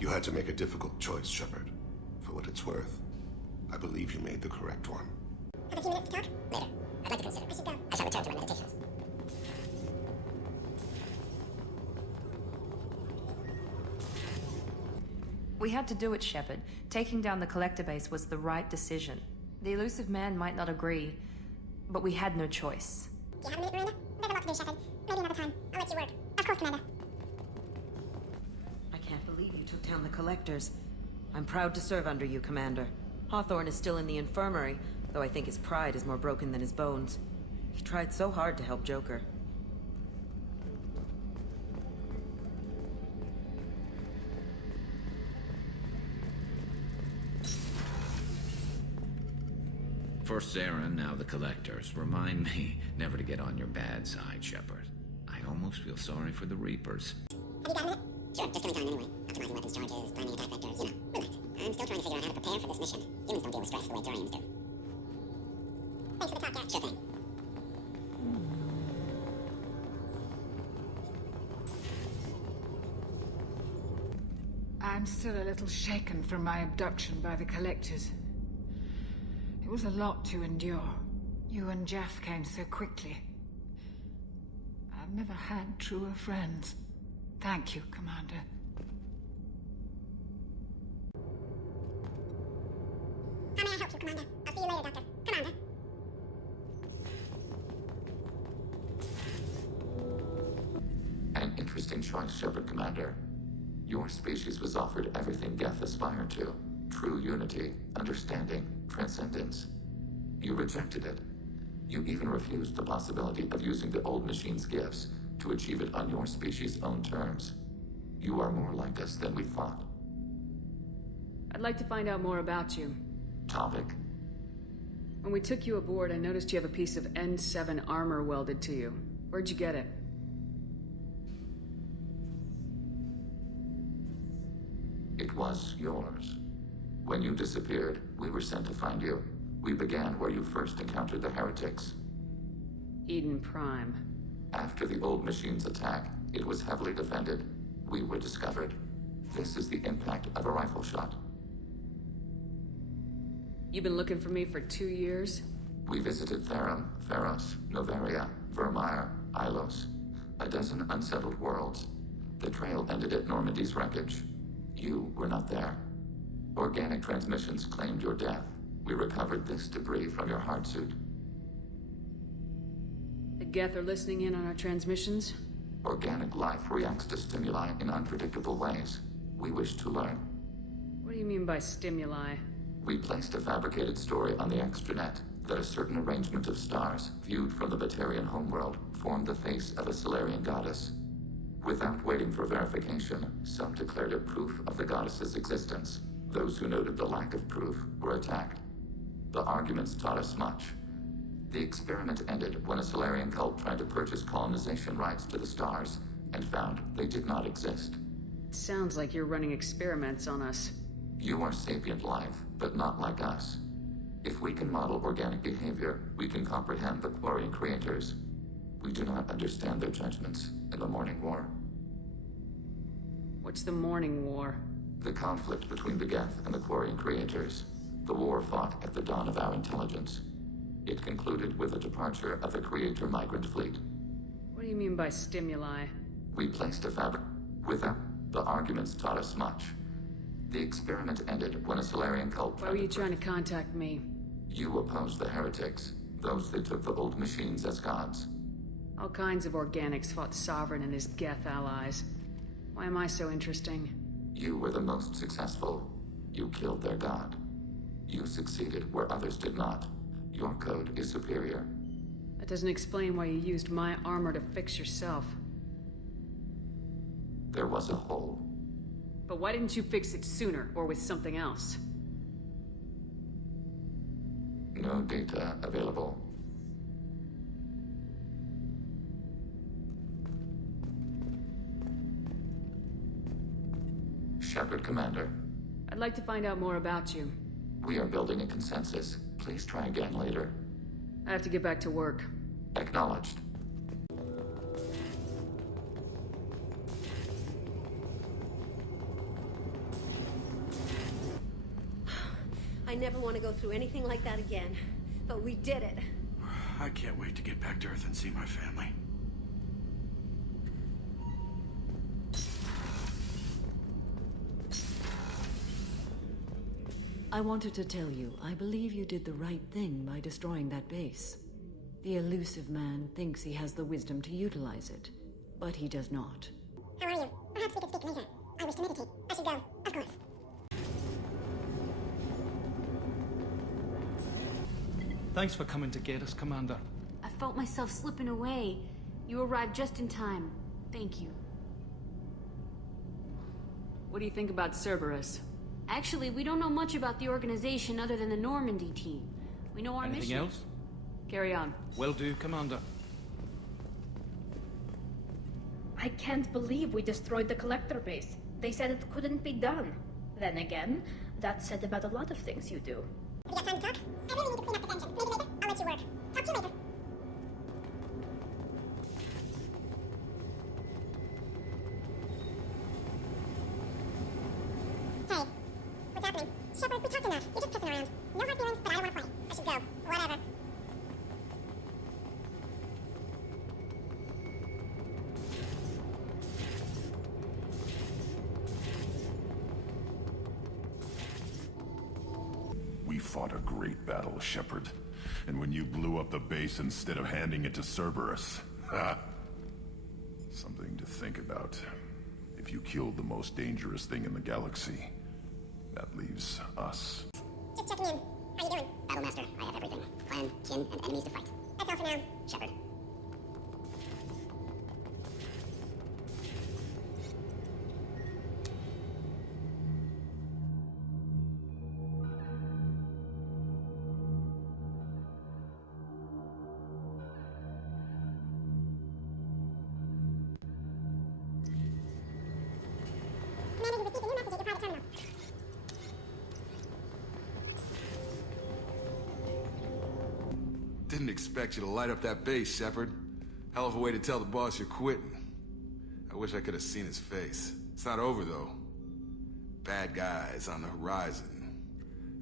You had to make a difficult choice, Shepard. For what it's worth, I believe you made the correct one. Have a few minutes to talk? Later. I'd like to consider. I should go. I shall return to my meditations. We had to do it, Shepard. Taking down the Collector base was the right decision. The Elusive Man might not agree, but we had no choice. Do you have a minute, Miranda? There's a lot to do, Shepard. Maybe another time. I'll let you work. Of course, Commander. I can't believe you took down the Collectors. I'm proud to serve under you, Commander. Hawthorne is still in the infirmary, though I think his pride is more broken than his bones. He tried so hard to help Joker. First Saren, now the Collectors. Remind me never to get on your bad side, Shepard. I almost feel sorry for the Reapers. Have you got a minute? Sure, just give me time anyway. Optimizing weapons charges, planning attack vectors, you know. Relax. I'm still trying to figure out how to prepare for this mission. Humans don't deal with stress the way Durians do. Thanks for the talk, Garrett. Sure thing. I'm still a little shaken from my abduction by the Collectors. It was a lot to endure. You and Jeff came so quickly. I've never had truer friends. Thank you, Commander. How may I help you, Commander? I'll see you later, Doctor. Commander. An interesting choice, Shepard, Commander. Your species was offered everything Geth aspired to. True unity, understanding, transcendence. You rejected it. You even refused the possibility of using the old machine's gifts to achieve it on your species' own terms. You are more like us than we thought. I'd like to find out more about you. Topic? When we took you aboard, I noticed you have a piece of N7 armor welded to you. Where'd you get it? It was yours. When you disappeared, we were sent to find you. We began where you first encountered the heretics. Eden Prime. After the old machine's attack, it was heavily defended. We were discovered. This is the impact of a rifle shot. You've been looking for me for 2 years? We visited Therum, Theros, Noveria, Vermeer, Ilos. A dozen unsettled worlds. The trail ended at Normandy's wreckage. You were not there. Organic transmissions claimed your death. We recovered this debris from your hard suit. The Geth are listening in on our transmissions? Organic life reacts to stimuli in unpredictable ways. We wish to learn. What do you mean by stimuli? We placed a fabricated story on the extranet that a certain arrangement of stars, viewed from the Batarian homeworld, formed the face of a Solarian goddess. Without waiting for verification, some declared it proof of the goddess's existence. Those who noted the lack of proof were attacked. The arguments taught us much. The experiment ended when a Solarian cult tried to purchase colonization rights to the stars and found they did not exist. It sounds like you're running experiments on us. You are sapient life, but not like us. If we can model organic behavior, we can comprehend the Quarian creators. We do not understand their judgments in the Morning War. What's the Morning War? The conflict between the Geth and the Quarian creators. The war fought at the dawn of our intelligence. It concluded with the departure of the Creator migrant fleet. What do you mean by stimuli? We placed a fabric with them. The arguments taught us much. The experiment ended when a Solarian cult... Why were you trying to contact me? You opposed the heretics, those that took the old machines as gods. All kinds of organics fought Sovereign and his Geth allies. Why am I so interesting? You were the most successful. You killed their god. You succeeded where others did not. Your code is superior. That doesn't explain why you used my armor to fix yourself. There was a hole. But why didn't you fix it sooner, or with something else? No data available. Shepard, Commander. I'd like to find out more about you. We are building a consensus. Please try again later. I have to get back to work. Acknowledged. I never want to go through anything like that again. But we did it. I can't wait to get back to Earth and see my family. I wanted to tell you, I believe you did the right thing by destroying that base. The elusive man thinks he has the wisdom to utilize it, but he does not. How are you? Perhaps we could speak later. I wish to meditate. I should go, of course. Thanks for coming to get us, Commander. I felt myself slipping away. You arrived just in time. Thank you. What do you think about Cerberus? Actually, we don't know much about the organization other than the Normandy team. We know our Anything mission. else? Carry on. Will do, Commander. I can't believe we destroyed the Collector base. They said it couldn't be done. Then again, that's said about a lot of things you do. Have you got time to talk? I really need to clean up this engine. Maybe later? I'll let you work. Talk to you later. Hey, what's happening? Shepard, we talked enough. You're just pissing around. No hard feelings, but I don't want to play. I should go. Whatever. We fought a great battle, Shepard. And when you blew up the base instead of handing it to Cerberus, ha! Something to think about. If you killed the most dangerous thing in the galaxy, that leaves us. Just checking in. How you doing? Battlemaster, I have everything. Clan, kin, and enemies to fight. That's all for now. Shepard. Commander, you received a new message at your private terminal. Didn't expect you to light up that base, Shepard. Hell of a way to tell the boss you're quitting. I wish I could have seen his face. It's not over, though. Bad guys on the horizon.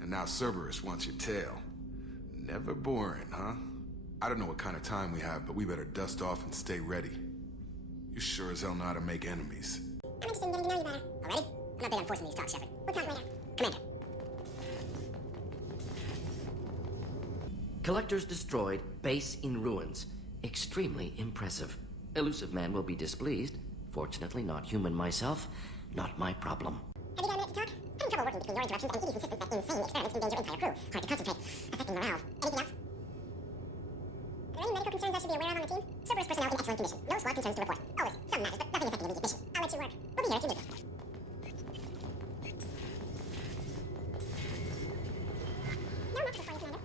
And now Cerberus wants your tail. Never boring, huh? I don't know what kind of time we have, but we better dust off and stay ready. You sure as hell know how to make enemies. I'm interested in getting to know you better. Already? I'm not big on forcing these talks, Shepard. We'll talk later. Commander. Collectors destroyed, base in ruins. Extremely impressive. Elusive man will be displeased. Fortunately, not human myself. Not my problem. Have you got a minute to talk? I'm in trouble working between your interruptions and Edie's insistence that insane experiments endanger entire crew. Hard to concentrate. Affecting morale. Anything else? Are there any medical concerns I should be aware of on the team? Cerberus personnel in excellent condition. No squad concerns to report. Always. Some matters, but nothing affecting immediate mission. I'll let you work. We'll be here if you need us. No message for you, Commander.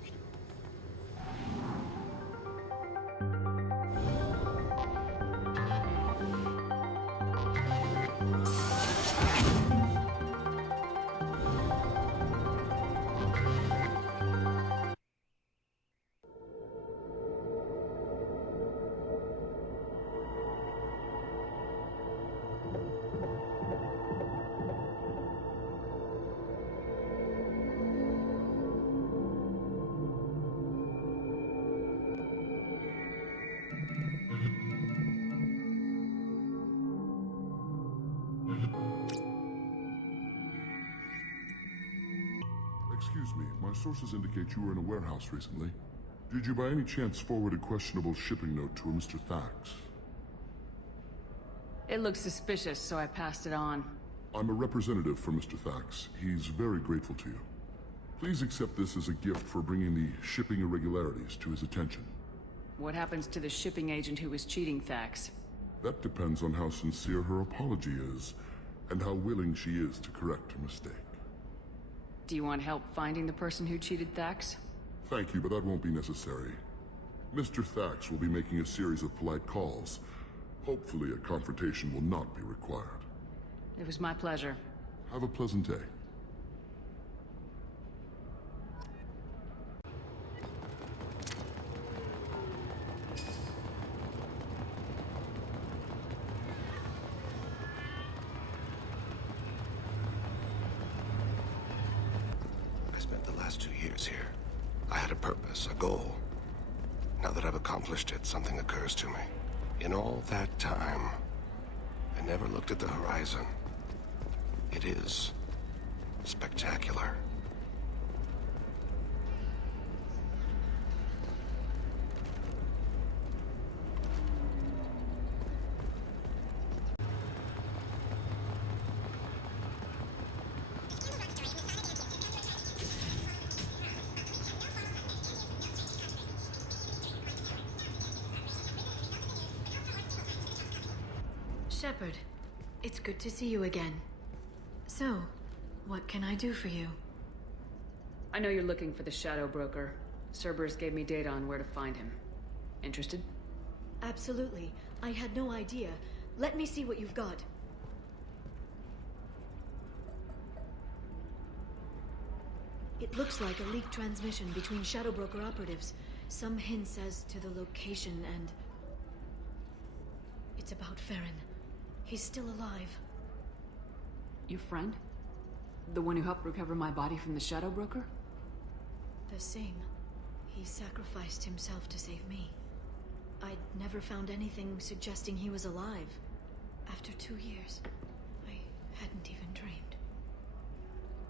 Excuse me, my sources indicate you were in a warehouse recently. Did you by any chance forward a questionable shipping note to a Mr. Thax? It looked suspicious, so I passed it on. I'm a representative for Mr. Thax. He's very grateful to you. Please accept this as a gift for bringing the shipping irregularities to his attention. What happens to the shipping agent who was cheating Thax? That depends on how sincere her apology is, and how willing she is to correct her mistake. Do you want help finding the person who cheated Thax? Thank you, but that won't be necessary. Mr. Thax will be making a series of polite calls. Hopefully a confrontation will not be required. It was my pleasure. Have a pleasant day. spent the last 2 years here. I had a purpose, a goal. Now that I've accomplished it, something occurs to me. In all that time, I never looked at the horizon. It is spectacular. Shepard, it's good to see you again. So, what can I do for you? I know you're looking for the Shadow Broker. Cerberus gave me data on where to find him. Interested? Absolutely. I had no idea. Let me see what you've got. It looks like a leaked transmission between Shadow Broker operatives. Some hints as to the location and... It's about Farron. He's still alive. Your friend? The one who helped recover my body from the Shadow Broker? The same. He sacrificed himself to save me. I'd never found anything suggesting he was alive. After 2 years, I hadn't even dreamed.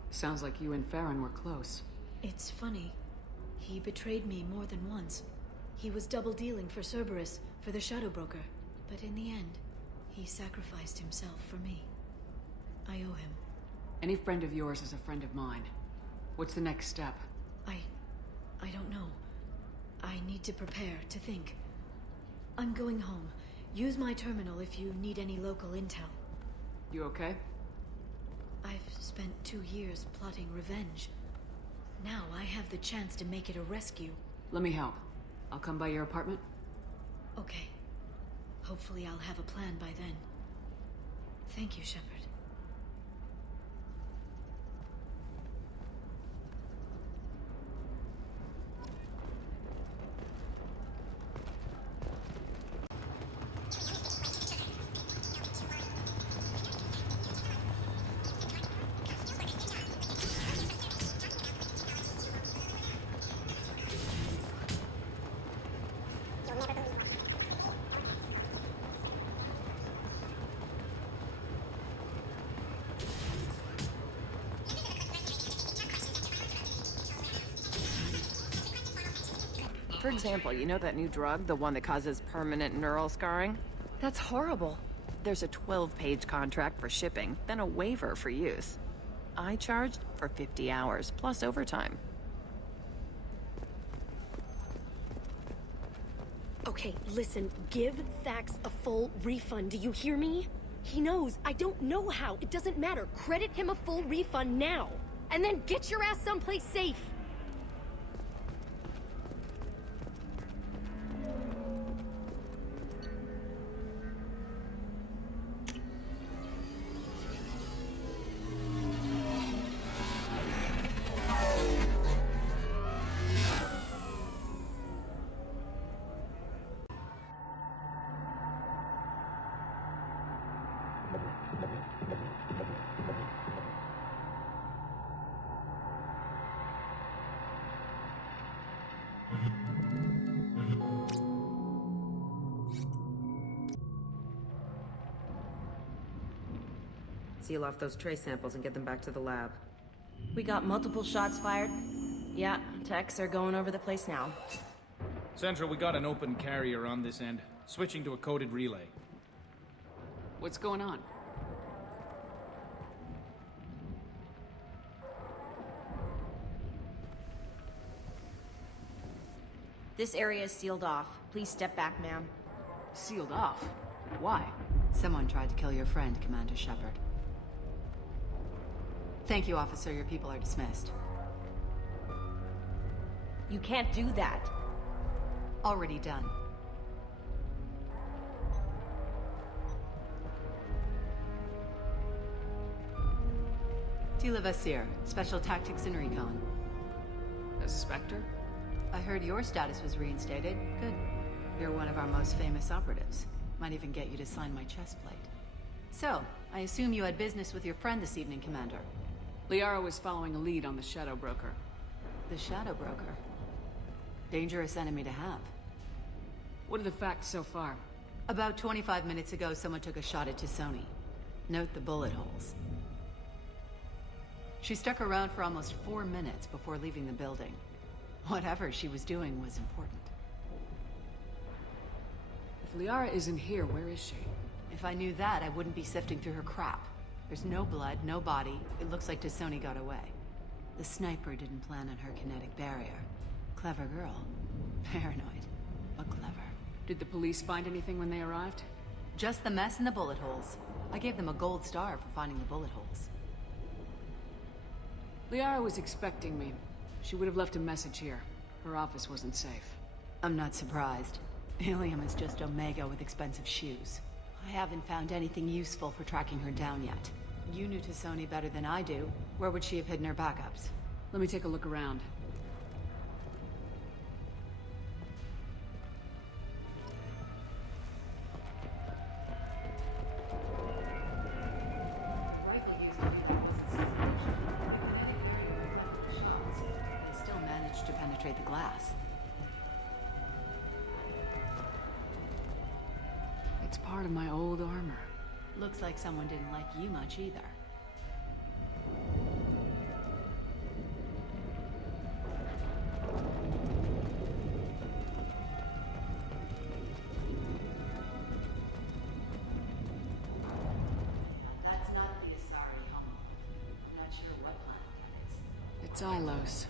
Sounds like you and Farron were close. It's funny. He betrayed me more than once. He was double-dealing for Cerberus, for the Shadow Broker. But in the end, he sacrificed himself for me. I owe him. Any friend of yours is a friend of mine. What's the next step? I don't know. I need to prepare, to think. I'm going home. Use my terminal if you need any local intel. You okay? I've spent 2 years plotting revenge. Now I have the chance to make it a rescue. Let me help. I'll come by your apartment. Okay. Hopefully I'll have a plan by then. Thank you, Shepard. For example, you know that new drug, the one that causes permanent neural scarring? That's horrible. There's a 12-page contract for shipping, then a waiver for use. I charged for 50 hours, plus overtime. Okay, listen, give Thax a full refund, do you hear me? He knows, I don't know how, it doesn't matter. Credit him a full refund now, and then get your ass someplace safe. Seal off those trace samples and get them back to the lab. We got multiple shots fired. Yeah, techs are going over the place now. Central, we got an open carrier on this end. Switching to a coded relay. What's going on? This area is sealed off. Please step back, ma'am. Sealed off? Why? Someone tried to kill your friend, Commander Shepard. Thank you, officer. Your people are dismissed. You can't do that. Already done. Tila Vasir, Special Tactics and Recon. A Spectre? I heard your status was reinstated. Good. You're one of our most famous operatives. Might even get you to sign my chest plate. So, I assume you had business with your friend this evening, Commander. Liara was following a lead on the Shadow Broker. The Shadow Broker? Dangerous enemy to have. What are the facts so far? About 25 minutes ago, someone took a shot at T'Soni. Note the bullet holes. She stuck around for almost 4 minutes before leaving the building. Whatever she was doing was important. If Liara isn't here, where is she? If I knew that, I wouldn't be sifting through her crap. There's no blood, no body. It looks like T'Soni got away. The sniper didn't plan on her kinetic barrier. Clever girl. Paranoid, but clever. Did the police find anything when they arrived? Just the mess and the bullet holes. I gave them a gold star for finding the bullet holes. Liara was expecting me. She would have left a message here. Her office wasn't safe. I'm not surprised. Ilium is just Omega with expensive shoes. I haven't found anything useful for tracking her down yet. You knew T'Soni better than I do. Where would she have hidden her backups? Let me take a look around. They still managed to penetrate the glass. It's part of my old armor. Looks like someone didn't like you much either. That's not the Asari Humble. I'm not sure what planet that is. It's Ilos.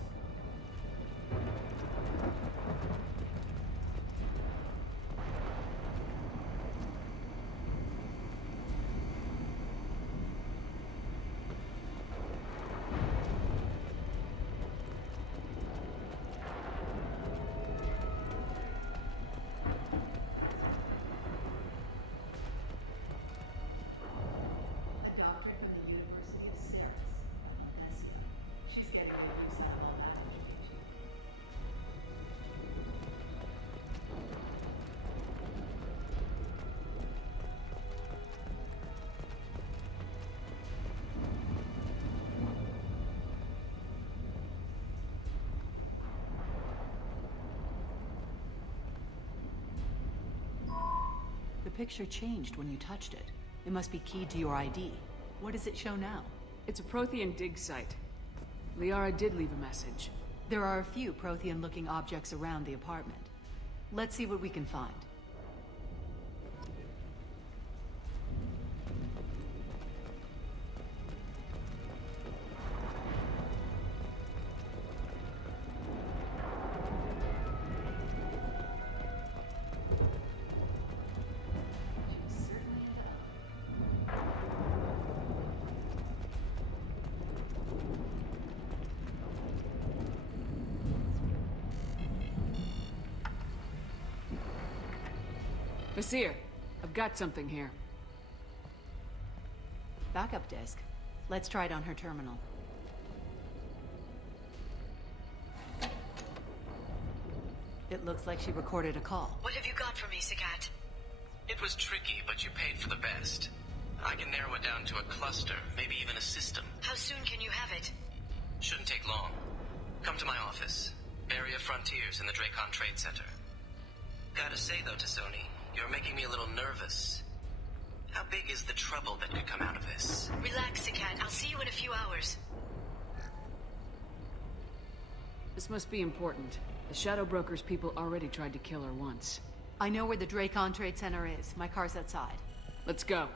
The picture changed when you touched it. It must be keyed to your ID. What does it show now? It's a Prothean dig site. Liara did leave a message. There are a few Prothean-looking objects around the apartment. Let's see what we can find. Vasir, I've got something here. Backup disk. Let's try it on her terminal. It looks like she recorded a call. What have you got for me, Sagat? It was tricky, but you paid for the best. I can narrow it down to a cluster, maybe even a system. How soon can you have it? Shouldn't take long. Come to my office. Area Frontiers in the Dracon Trade Center. Gotta say though, T'Soni, you're making me a little nervous. How big is the trouble that could come out of this? Relax, Sagat. I'll see you in a few hours. This must be important. The Shadow Broker's people already tried to kill her once. I know where the Dracon Trade Center is. My car's outside. Let's go.